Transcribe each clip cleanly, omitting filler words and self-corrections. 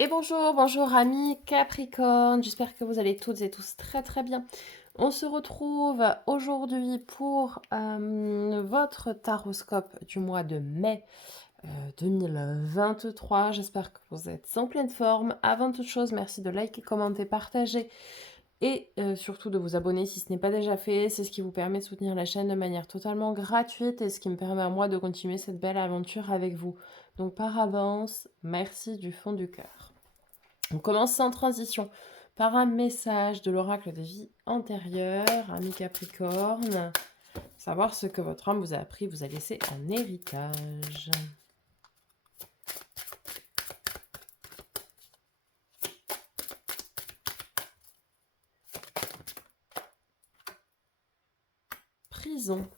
Et bonjour, bonjour amis Capricorne, j'espère que vous allez toutes et tous très très bien. On se retrouve aujourd'hui pour votre taroscope du mois de mai 2023. J'espère que vous êtes en pleine forme. Avant toute chose, merci de liker, commenter, partager et surtout de vous abonner si ce n'est pas déjà fait. C'est ce qui vous permet de soutenir la chaîne de manière totalement gratuite et ce qui me permet à moi de continuer cette belle aventure avec vous. Donc par avance, merci du fond du cœur. On commence sans transition par un message de l'oracle des vies antérieures, ami Capricorne. Savoir ce que votre âme vous a appris, vous a laissé en héritage. Prison.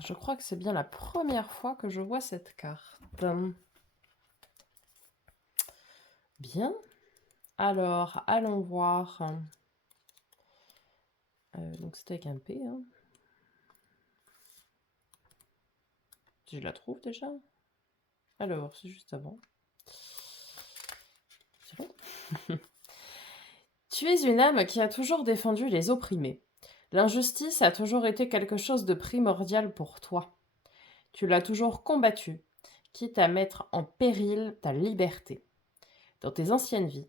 Je crois que c'est bien la première fois que je vois cette carte. Bien. Alors, allons voir. Donc, c'était avec un P. Hein. Si je la trouve déjà. Alors, c'est juste avant. C'est long. Tu es une âme qui a toujours défendu les opprimés. L'injustice a toujours été quelque chose de primordial pour toi. Tu l'as toujours combattu, quitte à mettre en péril ta liberté. Dans tes anciennes vies,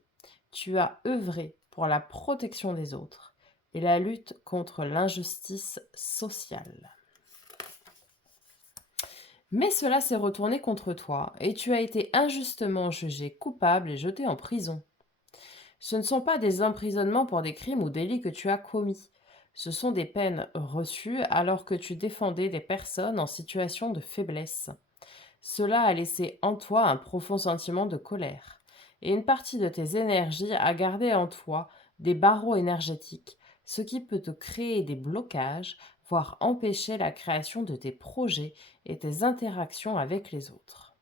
tu as œuvré pour la protection des autres et la lutte contre l'injustice sociale. Mais cela s'est retourné contre toi et tu as été injustement jugé coupable et jeté en prison. Ce ne sont pas des emprisonnements pour des crimes ou délits que tu as commis. Ce sont des peines reçues alors que tu défendais des personnes en situation de faiblesse. Cela a laissé en toi un profond sentiment de colère. Et une partie de tes énergies a gardé en toi des barreaux énergétiques, ce qui peut te créer des blocages, voire empêcher la création de tes projets et tes interactions avec les autres.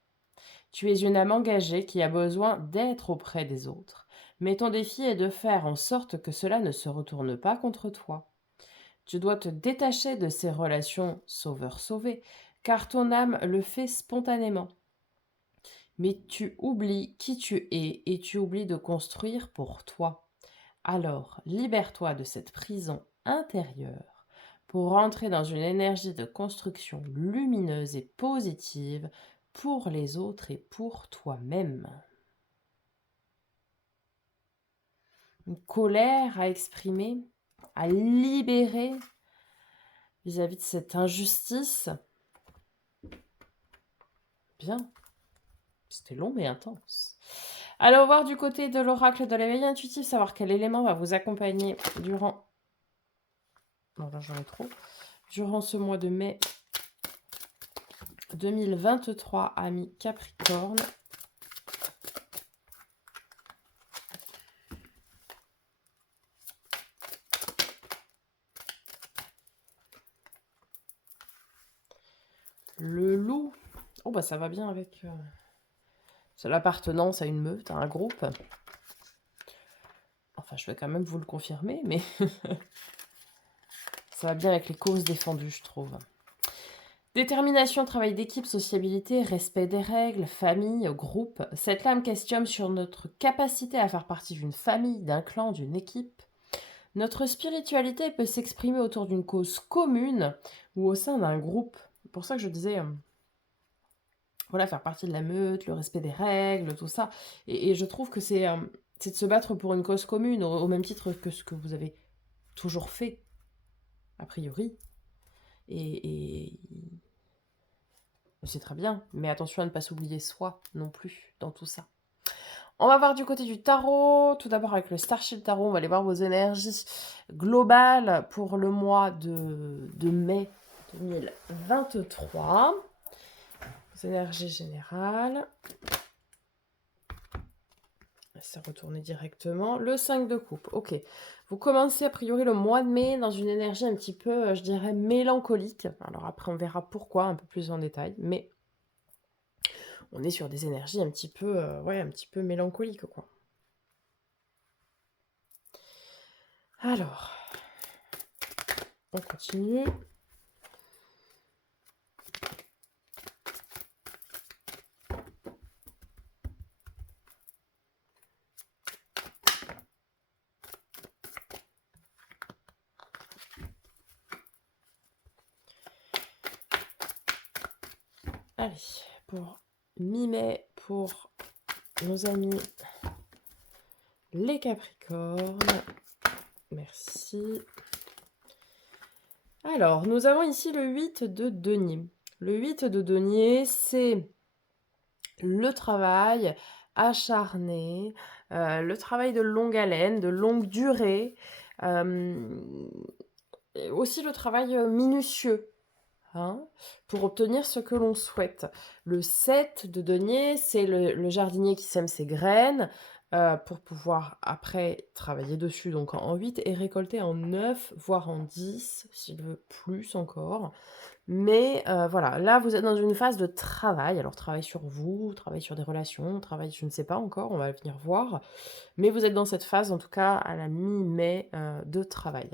Tu es une âme engagée qui a besoin d'être auprès des autres, mais ton défi est de faire en sorte que cela ne se retourne pas contre toi. Tu dois te détacher de ces relations sauveur-sauvé, car ton âme le fait spontanément. Mais tu oublies qui tu es et tu oublies de construire pour toi. Alors, libère-toi de cette prison intérieure pour rentrer dans une énergie de construction lumineuse et positive pour les autres et pour toi-même. Une colère à exprimer, à libérer vis-à-vis de cette injustice. Bien, c'était long mais intense. Allons voir du côté de l'oracle de l'éveil intuitif, savoir quel élément va vous accompagner durant... Non, là j'en ai trop. Durant ce mois de mai 2023, amis Capricorne. Le loup. Oh bah ça va bien avec l'appartenance à une meute, à un groupe. Enfin, je vais quand même vous le confirmer, mais ça va bien avec les causes défendues, je trouve. Détermination, travail d'équipe, sociabilité, respect des règles, famille, groupe. Cette lame questionne sur notre capacité à faire partie d'une famille, d'un clan, d'une équipe. Notre spiritualité peut s'exprimer autour d'une cause commune ou au sein d'un groupe. C'est pour ça que je disais, voilà, faire partie de la meute, le respect des règles, tout ça. Et je trouve que c'est de se battre pour une cause commune, au même titre que ce que vous avez toujours fait, a priori. Et c'est très bien, mais attention à ne pas s'oublier soi non plus dans tout ça. On va voir du côté du tarot. Tout d'abord avec le Starship Tarot, on va aller voir vos énergies globales pour le mois de mai 2023. Vos énergies générales. Ça retourner directement. Le 5 de coupe, ok. Vous commencez a priori le mois de mai dans une énergie un petit peu, je dirais, mélancolique. Alors après, on verra pourquoi un peu plus en détail, mais on est sur des énergies un petit peu, un petit peu mélancoliques, quoi. Alors, on continue. Allez, pour mi-mai, pour nos amis les Capricornes. Merci. Alors, nous avons ici le 8 de denier. Le 8 de denier, c'est le travail acharné, le travail de longue haleine, de longue durée, et aussi le travail minutieux, hein, pour obtenir ce que l'on souhaite. Le 7 de denier, c'est le jardinier qui sème ses graines pour pouvoir après travailler dessus, donc en 8, et récolter en 9, voire en 10, s'il veut plus encore. Mais voilà, là, vous êtes dans une phase de travail. Alors, travail sur vous, travail sur des relations, travail, je ne sais pas encore, on va venir voir. Mais vous êtes dans cette phase, en tout cas, à la mi-mai, de travail.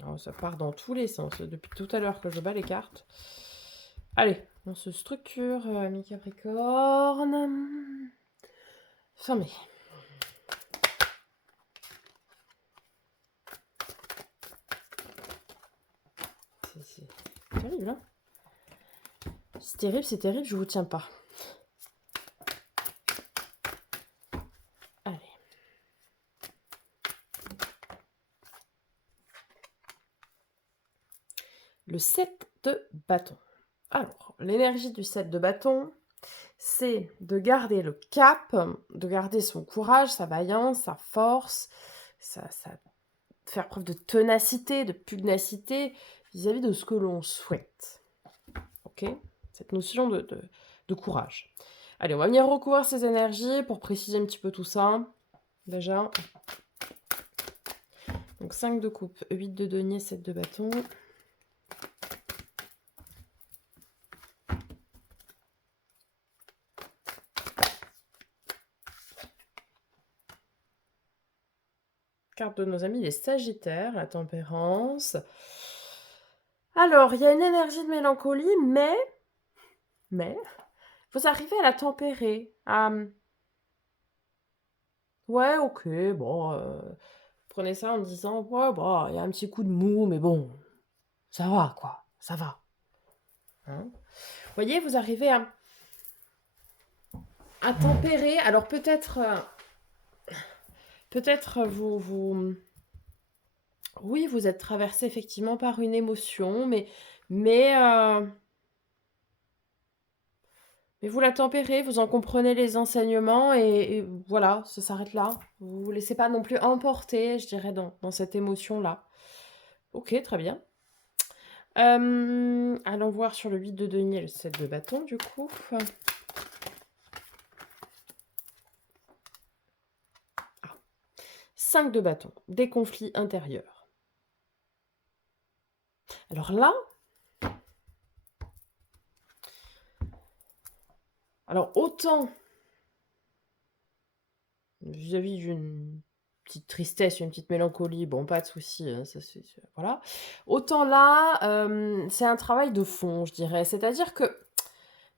Alors, ça part dans tous les sens. Depuis tout à l'heure que je bats les cartes. Allez, on se structure, amis Capricorne. Fin mai. C'est terrible, hein? C'est terrible, je vous tiens pas. Allez. Le 7 de bâton. Alors, l'énergie du 7 de bâton, c'est de garder le cap, de garder son courage, sa vaillance, sa force, faire preuve de ténacité, de pugnacité vis-à-vis de ce que l'on souhaite. Ok? Cette notion de courage. Allez, on va venir recouvrir ces énergies pour préciser un petit peu tout ça. Déjà. Donc 5 de coupe, 8 de denier, 7 de bâton. Carte de nos amis les Sagittaires, la tempérance. Alors, il y a une énergie de mélancolie, mais, vous arrivez à la tempérer. Ouais, ok, bon, prenez ça en disant, ouais, bah, il y a un petit coup de mou, mais bon, ça va, quoi, ça va. Hein? Vous voyez, vous arrivez à tempérer. Alors, peut-être oui, vous êtes traversé effectivement par une émotion, mais vous la tempérez, vous en comprenez les enseignements et voilà, ça s'arrête là. Vous ne vous laissez pas non plus emporter, je dirais, dans cette émotion-là. Ok, très bien. Allons voir sur le 8 de denier, le 7 de bâton, du coup. 5 de bâton, des conflits intérieurs. Alors là, autant vis-à-vis d'une petite tristesse, une petite mélancolie, bon, pas de souci, hein, ça voilà. Autant là, c'est un travail de fond, je dirais. C'est-à-dire que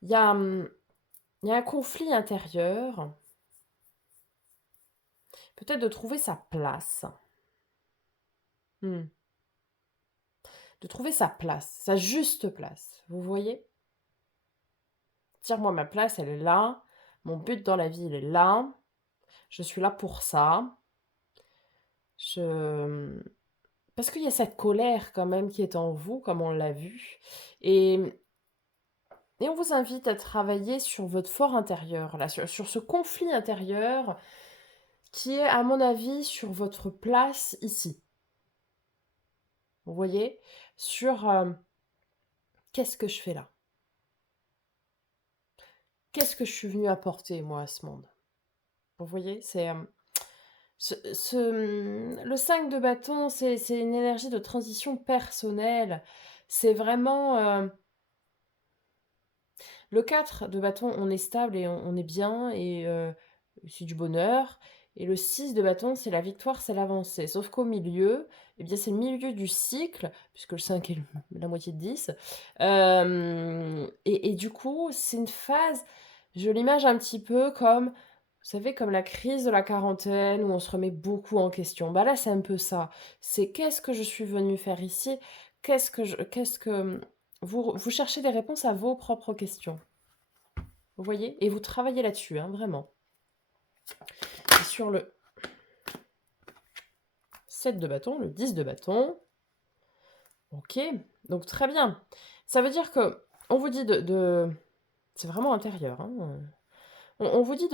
il y a un conflit intérieur, peut-être de trouver sa place. De trouver sa place, sa juste place, vous voyez? Dire moi ma place, elle est là, mon but dans la vie, il est là, je suis là pour ça. Parce qu'il y a cette colère quand même qui est en vous, comme on l'a vu, et on vous invite à travailler sur votre fort intérieur, là, sur ce conflit intérieur qui est, à mon avis, sur votre place ici. Vous voyez? Sur qu'est-ce que je fais là? Qu'est-ce que je suis venue apporter, moi, à ce monde? Vous voyez? C'est le 5 de bâton, c'est une énergie de transition personnelle. C'est vraiment. Le 4 de bâton, on est stable et on est bien et c'est du bonheur. Et le 6 de bâton, c'est la victoire, c'est l'avancée. Sauf qu'au milieu, eh bien, c'est le milieu du cycle, puisque le 5 est la moitié de 10. Et du coup, c'est une phase, je l'image un petit peu comme, vous savez, comme la crise de la quarantaine, où on se remet beaucoup en question. Bah là, c'est un peu ça. C'est qu'est-ce que je suis venue faire ici? qu'est-ce que vous cherchez des réponses à vos propres questions. Vous voyez? Et vous travaillez là-dessus, hein, vraiment. Et sur le 7 de bâton, le 10 de bâton. OK, donc très bien. Ça veut dire que on vous dit c'est vraiment intérieur, hein, on vous dit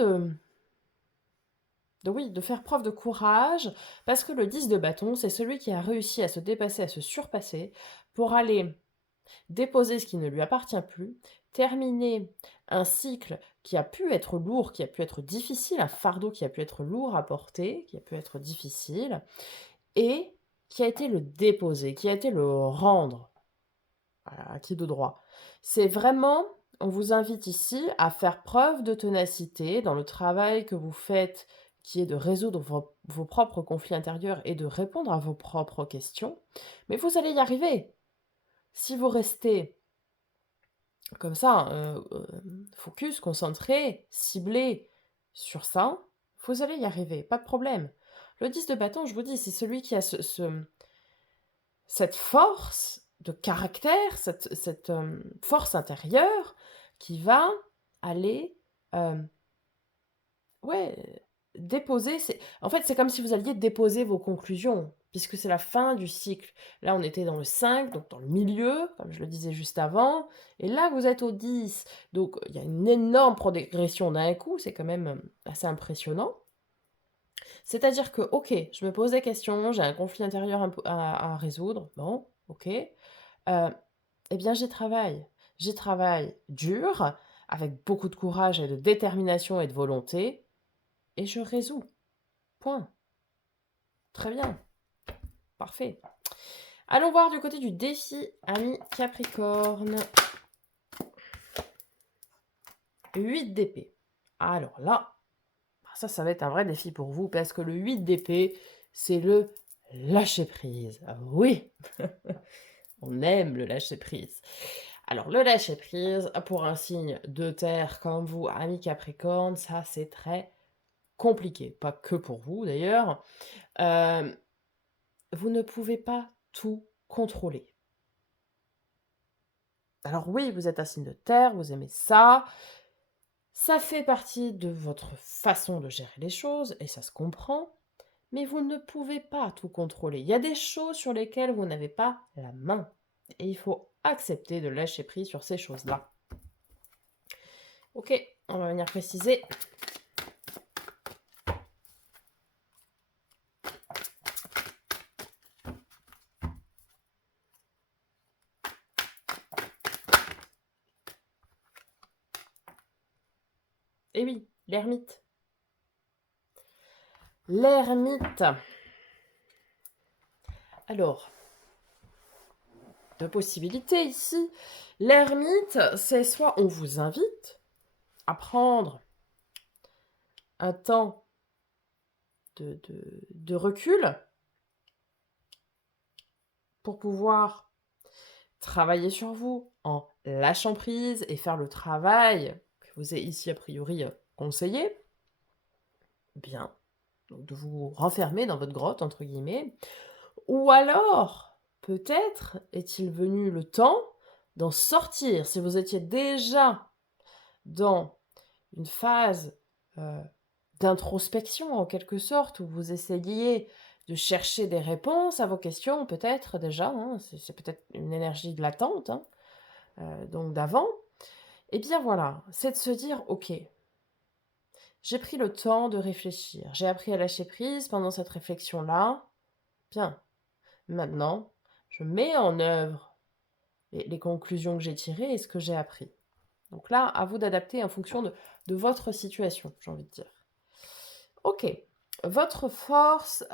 oui, de faire preuve de courage, parce que le 10 de bâton, c'est celui qui a réussi à se dépasser, à se surpasser, pour aller déposer ce qui ne lui appartient plus, terminer un cycle qui a pu être lourd, qui a pu être difficile, un fardeau qui a pu être lourd à porter, qui a pu être difficile, et qui a été le déposer, qui a été le rendre à qui de droit. C'est vraiment, on vous invite ici à faire preuve de ténacité dans le travail que vous faites, qui est de résoudre vos propres conflits intérieurs et de répondre à vos propres questions. Mais vous allez y arriver. Si vous restez comme ça, focus, concentré, ciblé sur ça, vous allez y arriver, pas de problème. Le 10 de bâton, je vous dis, c'est celui qui a cette force de caractère, cette force intérieure qui va aller, hem, ouais, déposer en fait, c'est comme si vous alliez déposer vos conclusions, puisque c'est la fin du cycle. Là, on était dans le 5, donc dans le milieu, comme je le disais juste avant, et là, vous êtes au 10. Donc il y a une énorme progression d'un coup, c'est quand même, assez impressionnant. C'est-à-dire que, OK, je me pose des questions, j'ai un conflit intérieur un peu à résoudre, bon, OK. Eh bien, j'y travaille. J'y travaille dur, avec beaucoup de courage et de détermination et de volonté, et je résous. Point. Très bien. Parfait. Allons voir du côté du défi, ami Capricorne. 8 d'épée. Alors là, ça va être un vrai défi pour vous, parce que le 8 d'épée, c'est le lâcher prise. Ah oui, on aime le lâcher prise. Alors, le lâcher prise, pour un signe de terre comme vous, ami Capricorne, ça c'est très compliqué. Pas que pour vous d'ailleurs. Euh, Vous ne pouvez pas tout contrôler. Alors oui, vous êtes un signe de terre, vous aimez ça. Ça fait partie de votre façon de gérer les choses, et ça se comprend. Mais vous ne pouvez pas tout contrôler. Il y a des choses sur lesquelles vous n'avez pas la main. Et il faut accepter de lâcher prise sur ces choses-là. Ok, on va venir préciser. Eh oui, l'ermite. L'ermite. Alors, deux possibilités ici. L'ermite, c'est soit on vous invite à prendre un temps de recul pour pouvoir travailler sur vous en lâchant prise et faire le travail que vous est ici a priori conseillé. Bien. Donc de vous renfermer dans votre grotte, entre guillemets. Ou alors, peut-être est-il venu le temps d'en sortir. Si vous étiez déjà dans une phase d'introspection, en quelque sorte, où vous essayiez de chercher des réponses à vos questions, peut-être déjà, hein, c'est peut-être une énergie de l'attente, hein, donc d'avant, eh bien voilà, c'est de se dire, ok, j'ai pris le temps de réfléchir, j'ai appris à lâcher prise pendant cette réflexion-là, bien, maintenant, je mets en œuvre les conclusions que j'ai tirées et ce que j'ai appris. Donc là, à vous d'adapter en fonction de votre situation, j'ai envie de dire. Ok, votre force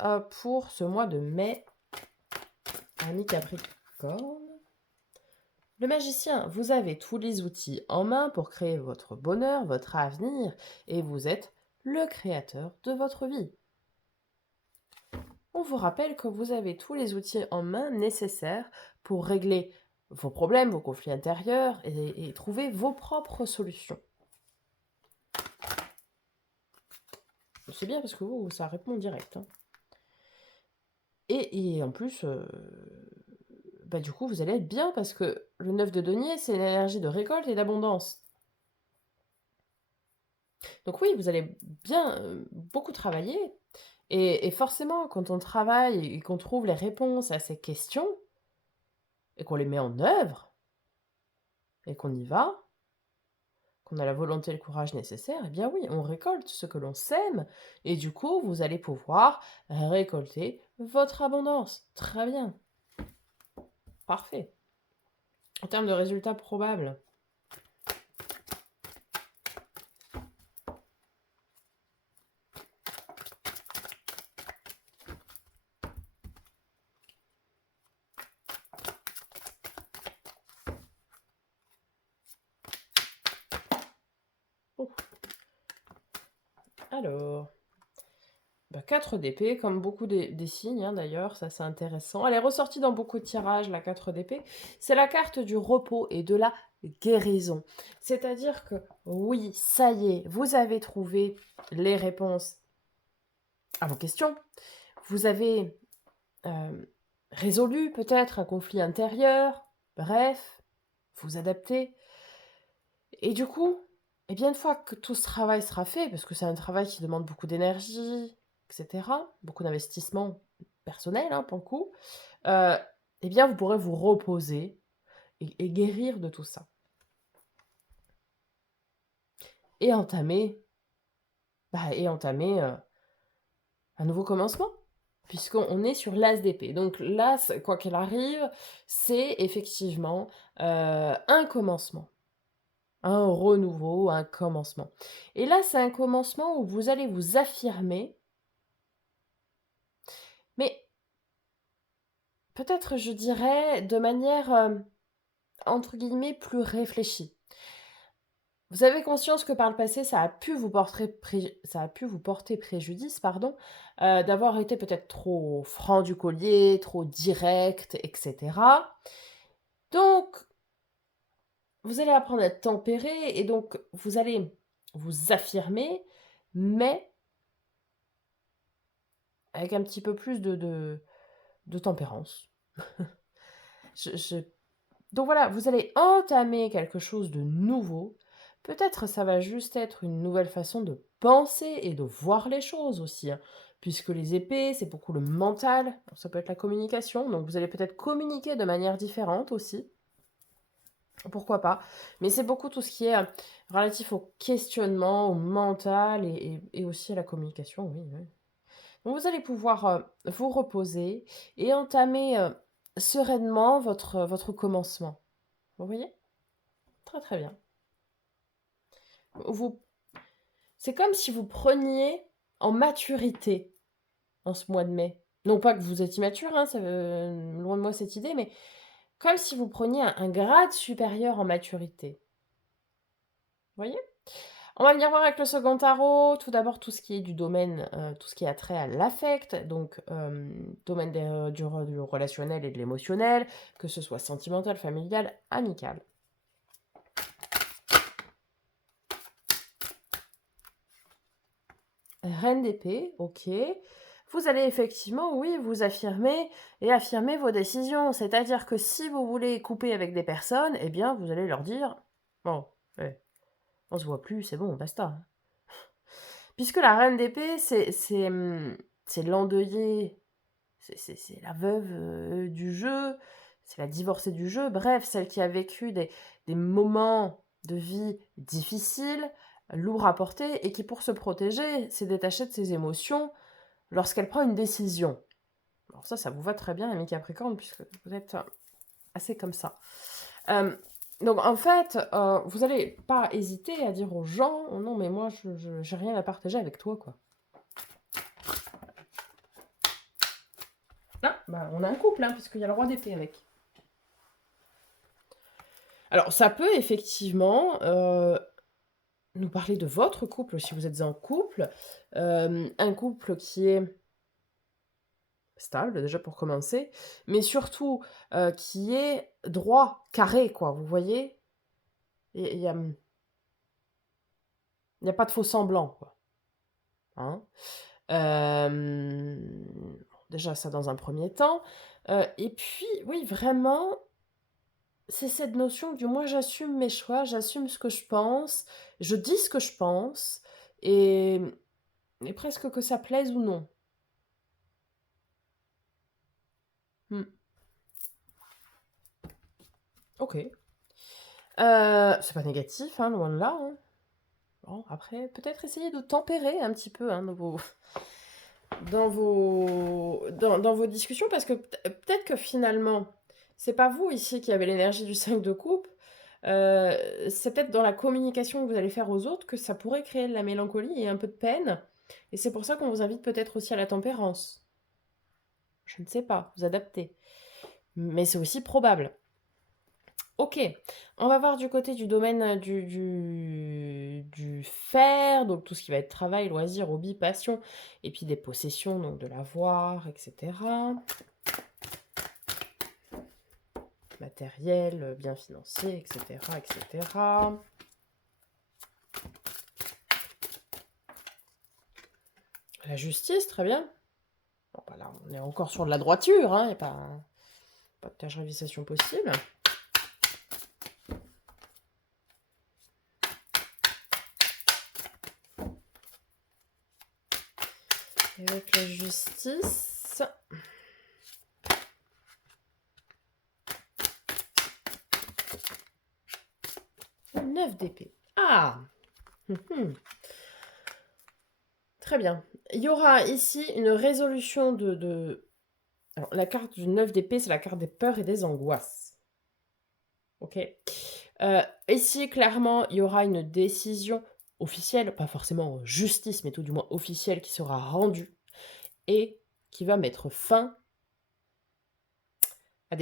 pour ce mois de mai, ami Capricorne. Le magicien, vous avez tous les outils en main pour créer votre bonheur, votre avenir, et vous êtes le créateur de votre vie. On vous rappelle que vous avez tous les outils en main nécessaires pour régler vos problèmes, vos conflits intérieurs et trouver vos propres solutions. C'est bien parce que vous, ça répond direct. Hein. Et en plus, bah, du coup, vous allez être bien parce que le 9 de denier, c'est l'énergie de récolte et d'abondance. Donc oui, vous allez bien, beaucoup travailler et forcément, quand on travaille et qu'on trouve les réponses à ces questions et qu'on les met en œuvre et qu'on y va, qu'on a la volonté et le courage nécessaires, eh bien oui, on récolte ce que l'on sème et du coup, vous allez pouvoir récolter votre abondance. Très bien, parfait. En termes de résultats probables, oh, alors, bah, 4 d'épée, comme beaucoup des signes, hein, d'ailleurs, ça c'est intéressant. Elle est ressortie dans beaucoup de tirages, la 4 d'épée. C'est la carte du repos et de la guérison. C'est-à-dire que oui, ça y est, vous avez trouvé les réponses à vos questions. Vous avez résolu peut-être un conflit intérieur. Bref, vous adaptez. Et du coup, eh bien, une fois que tout ce travail sera fait, parce que c'est un travail qui demande beaucoup d'énergie, etc., beaucoup d'investissement personnel, hein, pour le coup, euh, eh bien, vous pourrez vous reposer et guérir de tout ça. Et entamer un nouveau commencement, puisqu'on est sur l'as d'épée. Donc l'as, quoi qu'il arrive, c'est effectivement un commencement. Un renouveau, un commencement. Et là, c'est un commencement où vous allez vous affirmer, mais peut-être, je dirais, de manière, entre guillemets, plus réfléchie. Vous avez conscience que par le passé, ça a pu vous porter préjudice, pardon, d'avoir été peut-être trop franc du collier, trop direct, etc. Donc, vous allez apprendre à être tempéré et donc vous allez vous affirmer, mais avec un petit peu plus de tempérance. Je je Donc voilà, vous allez entamer quelque chose de nouveau. Peut-être ça va juste être une nouvelle façon de penser et de voir les choses aussi, hein, puisque les épées, c'est beaucoup le mental, ça peut être la communication, donc vous allez peut-être communiquer de manière différente aussi, pourquoi pas. Mais c'est beaucoup tout ce qui est relatif au questionnement, au mental et aussi à la communication, oui, oui. Donc vous allez pouvoir vous reposer et entamer sereinement votre commencement. Vous voyez? Très très bien. Vous, c'est comme si vous preniez en maturité en ce mois de mai. Non pas que vous êtes immature, hein, loin de moi cette idée, mais comme si vous preniez un grade supérieur en maturité. Vous voyez? On va venir voir avec le second tarot, tout d'abord tout ce qui est du domaine, tout ce qui a trait à l'affect, donc domaine du relationnel et de l'émotionnel, que ce soit sentimental, familial, amical. Reine d'épée, ok. Vous allez effectivement, oui, vous affirmer et affirmer vos décisions. C'est-à-dire que si vous voulez couper avec des personnes, eh bien, vous allez leur dire, bon, on se voit plus, c'est bon, basta. Puisque la reine d'épée, c'est l'endeuillée, c'est la veuve du jeu, c'est la divorcée du jeu, bref, celle qui a vécu des moments de vie difficiles, lourds à porter, et qui, pour se protéger, s'est détachée de ses émotions lorsqu'elle prend une décision. Alors ça vous va très bien, ami Capricorne, puisque vous êtes assez comme ça. Donc en fait, vous n'allez pas hésiter à dire aux gens, oh non mais moi je j'ai rien à partager avec toi, quoi. Ah, bah on a un couple, hein, puisqu'il y a le roi d'épée avec. Alors ça peut effectivement nous parler de votre couple, si vous êtes en couple, un couple qui est stable déjà pour commencer, mais surtout qui est droit, carré, quoi, vous voyez? Il y a, y a pas de faux semblants, quoi. Hein. Déjà ça dans un premier temps. Et puis, oui, vraiment, c'est cette notion du «moi j'assume mes choix, j'assume ce que je dis ce que je pense et et presque que ça plaise ou non». Mmh. OK. C'est pas négatif, hein, loin de là, hein. Bon, après, peut-être essayer de tempérer un petit peu, hein, dans vos discussions parce que peut-être que finalement, c'est pas vous ici qui avez l'énergie du 5 de coupe, c'est peut-être dans la communication que vous allez faire aux autres que ça pourrait créer de la mélancolie et un peu de peine et c'est pour ça qu'on vous invite peut-être aussi à la tempérance. Je ne sais pas, vous adaptez. Mais c'est aussi probable. OK, on va voir du côté du domaine, du faire, donc tout ce qui va être travail, loisirs, hobby, passion et puis des possessions, donc de l'avoir et cetera. Matériel, biens financiers et cetera et cetera. La justice, très bien. Bon, bah, là, on est encore sur de la droiture, hein, il y a pas de tergiversation possible. Et avec la justice... 9 d'épée. Ah! Très bien. Il y aura ici une résolution Alors, la carte du 9 d'épée, c'est la carte des peurs et des angoisses. OK? Ici, clairement, il y aura une décision officielle, pas forcément justice, mais tout du moins officielle, qui sera rendue et qui va mettre fin à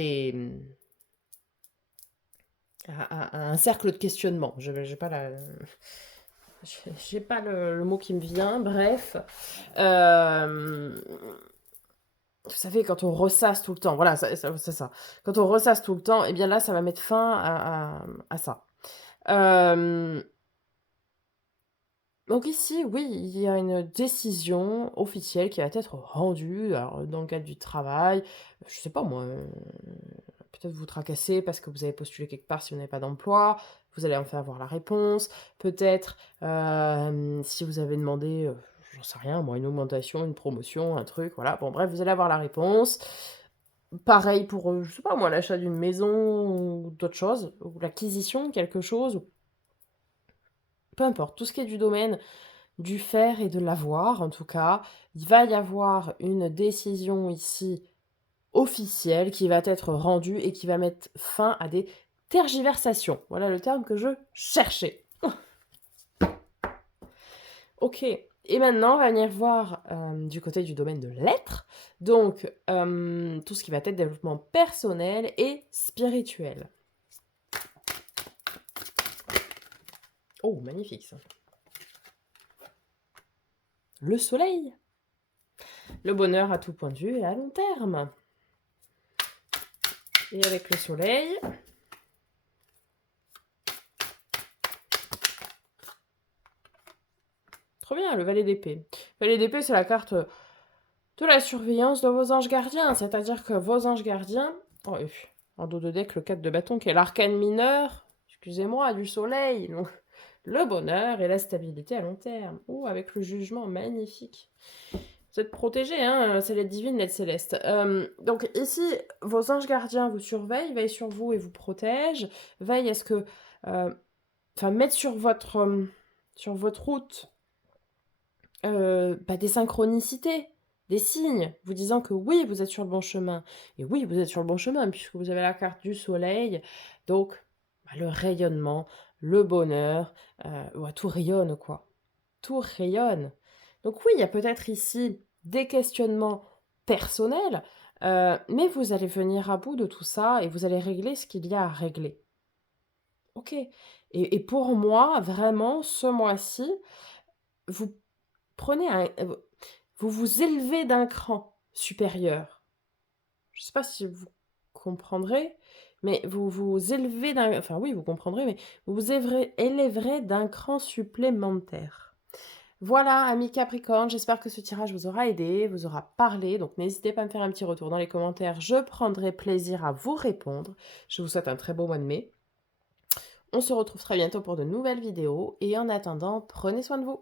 à un cercle de questionnement. Je n'ai pas j'ai pas le mot qui me vient, bref. Vous savez, quand on ressasse tout le temps, voilà, c'est ça. Quand on ressasse tout le temps, et bien là, ça va mettre fin à ça. Donc ici, oui, il y a une décision officielle qui va être rendue, alors dans le cadre du travail, je sais pas moi, peut-être vous tracassez parce que vous avez postulé quelque part si vous n'avez pas d'emploi, vous allez enfin avoir la réponse. Peut-être, si vous avez demandé, j'en sais rien moi, une augmentation, une promotion, un truc, voilà. Bon bref, vous allez avoir la réponse. Pareil pour, je sais pas moi, l'achat d'une maison ou d'autres choses, ou l'acquisition de quelque chose, peu importe, tout ce qui est du domaine du faire et de l'avoir en tout cas. Il va y avoir une décision ici officielle qui va être rendue et qui va mettre fin à des tergiversations. Voilà le terme que je cherchais. OK. Et maintenant, on va venir voir du côté du domaine de l'être. Donc, tout ce qui va être développement personnel et spirituel. Oh, magnifique ça. Le soleil. Le bonheur à tout point de vue et à long terme. Et avec le soleil, trop bien, le valet d'épée. Le valet d'épée, c'est la carte de la surveillance de vos anges gardiens. C'est-à-dire que vos anges gardiens... Oh, et puis, en dos de deck, le 4 de bâton, qui est l'arcane mineur, excusez-moi, du soleil. Donc, le bonheur et la stabilité à long terme. Oh, avec le jugement, magnifique. Vous êtes protégés, hein, c'est l'aide divine, l'aide céleste. Donc ici, vos anges gardiens vous surveillent, veillent sur vous et vous protègent, veillent à ce que... Enfin, mettre sur votre route des synchronicités, des signes, vous disant que oui, vous êtes sur le bon chemin. Et oui, vous êtes sur le bon chemin, puisque vous avez la carte du soleil. Donc, le rayonnement, le bonheur, ouais, tout rayonne, quoi. Tout rayonne. Donc oui, il y a peut-être ici des questionnements personnels, mais vous allez venir à bout de tout ça et vous allez régler ce qu'il y a à régler. OK. Et pour moi, vraiment, ce mois-ci, vous prenez vous vous élevez d'un cran supérieur. Je ne sais pas si vous comprendrez, mais vous vous élevez enfin oui, vous comprendrez, mais vous vous élèverez d'un cran supplémentaire. Voilà, amis Capricorne, j'espère que ce tirage vous aura aidé, vous aura parlé. Donc n'hésitez pas à me faire un petit retour dans les commentaires, je prendrai plaisir à vous répondre. Je vous souhaite un très beau mois de mai. On se retrouve très bientôt pour de nouvelles vidéos et en attendant, prenez soin de vous.